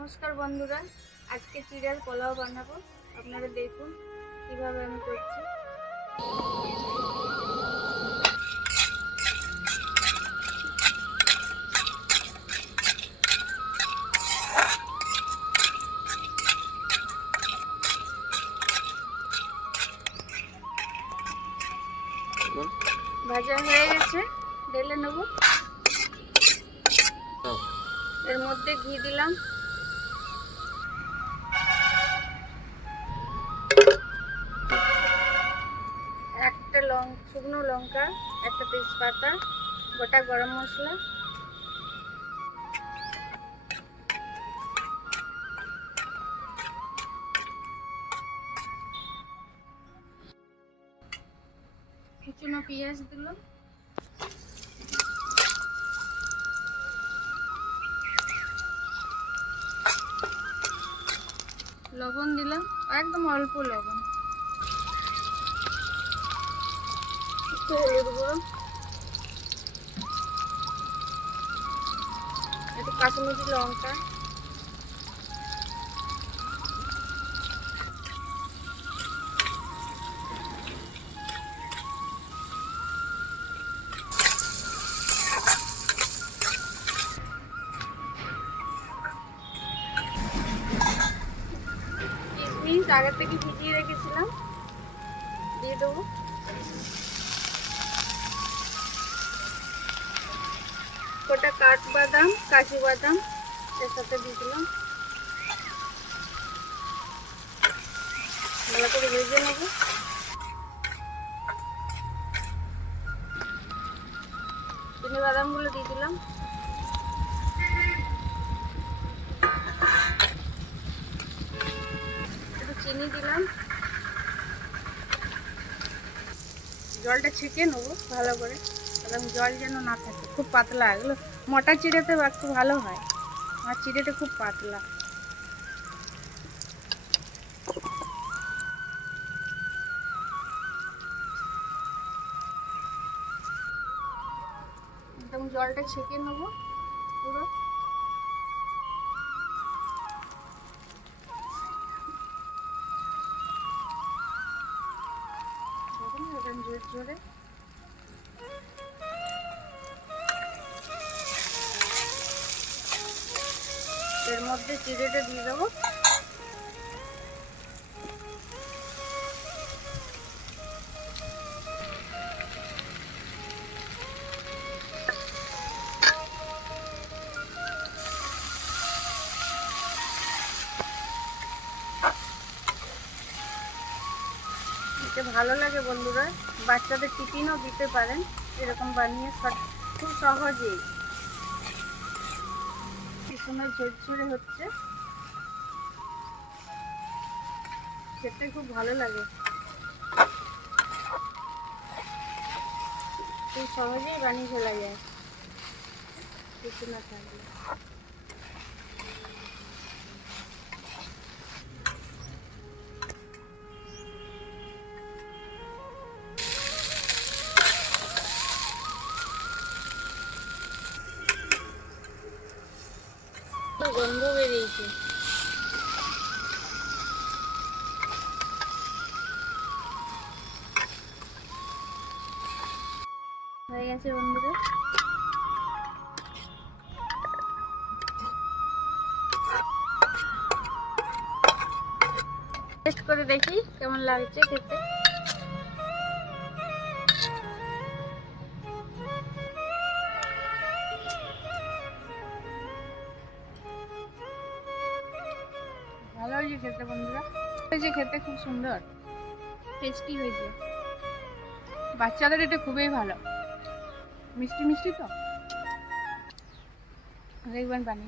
নমস্কার বন্ধুরা, আজকে চিড়ের পোলাও বানাবো। আপনারা দেখুন কিভাবে আমি করছি। ভাজা হয়ে গেছে, ঢেলে নেব। এর মধ্যে ঘি দিলাম, একটা শুকনো লঙ্কা, একটা তেজপাতা, গোটা গরম মশলা, কুচনো পেঁয়াজ দিলাম, লবণ দিলাম, একদম অল্প লবণ, একটু হলুদ গুঁড়ো, একটু কাশ্মীরি লঙ্কা, কিশমিশ আগে থেকে ভিজিয়ে রেখেছিলাম, দিয়ে দেবো। গোটা কাঠবাদাম, কাজু বাদাম এর সাথে দিয়ে দিলাম, ভালো করে ভেজে নেবো। চিনি বাদামগুলো দিয়ে দিলাম, একটু চিনি দিলাম, জলটা ছেঁকে নেবো ভালো করে, কারণ জল যেন না থাকে। খুব পাতলা, এগুলো মোটা চিড়েতে একটু ভালো হয়, আমার চিড়েটা খুব পাতলা। একদম জলটা ছেঁকে নেবো পুরো। দেখুন এরকম জোরে জোরে এর মধ্যে চিড়েটা দিয়ে দেবো। এটা ভালো লাগে বন্ধুরা, বাচ্চাদের টিফিনও দিতে পারেন এরকম বানিয়ে, খুব সহজেই। কি সময় ঝরঝরে হচ্ছে, খেতে খুব ভালো লাগে, খুব সহজেই বানিয়ে ফেলা যায় কিছু না থাকলে। গন্ধ বেরিয়েছে, হয়ে গেছে বন্ধুরা। টেস্ট করে দেখি কেমন লাগছে খেতে। ভালো হয়েছে খেতে বন্ধুরা, হয়েছে খেতে, খুব সুন্দর টেস্টি হয়েছে। বাচ্চাদের এটা খুবই ভালো, মিষ্টি মিষ্টি তো, দেখবেন বানিয়ে।